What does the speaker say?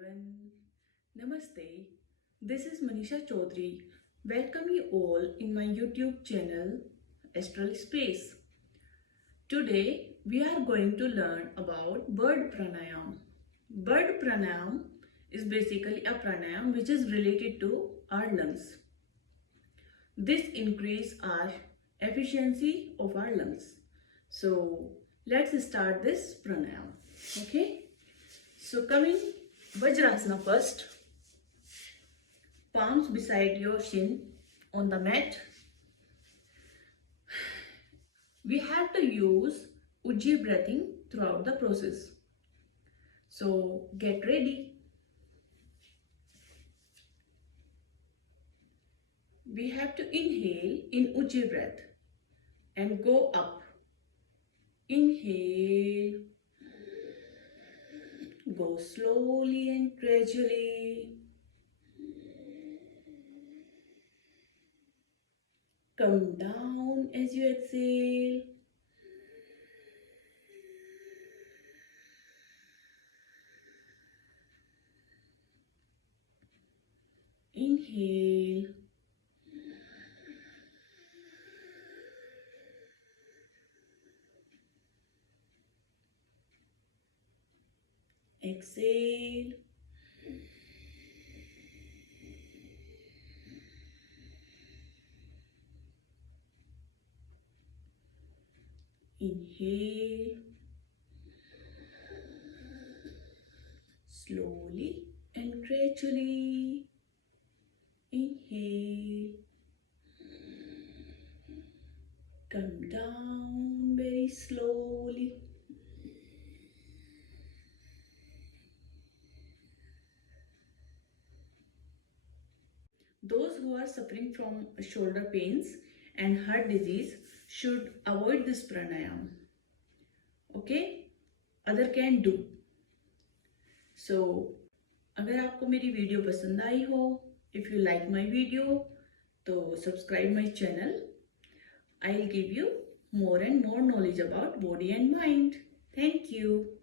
everyone. Namaste. This is Manisha Chaudhary. Welcome you all in my YouTube channel Astral Space. Today we are going to learn about bird pranayam. Bird pranayam is basically a pranayam which is related to our lungs. This increase our efficiency of our lungs. So let's start this pranayam. Okay. So coming Vajrasana first. Palms beside your shin on the mat. We have to use Ujjayi breathing throughout the process. So get ready. We have to inhale in Ujjayi breath and go up. Inhale. Go slowly and gradually. Come down as you exhale. Inhale. Exhale. Inhale. Slowly and gradually. Inhale. Come down very slowly. Those who are suffering from shoulder pains and heart disease should avoid this pranayam. Okay? Other can do. So, अगर आपको मेरी video पसंद आई हो, if you like my video, तो subscribe my channel. I'll give you more and more knowledge about body and mind. Thank you.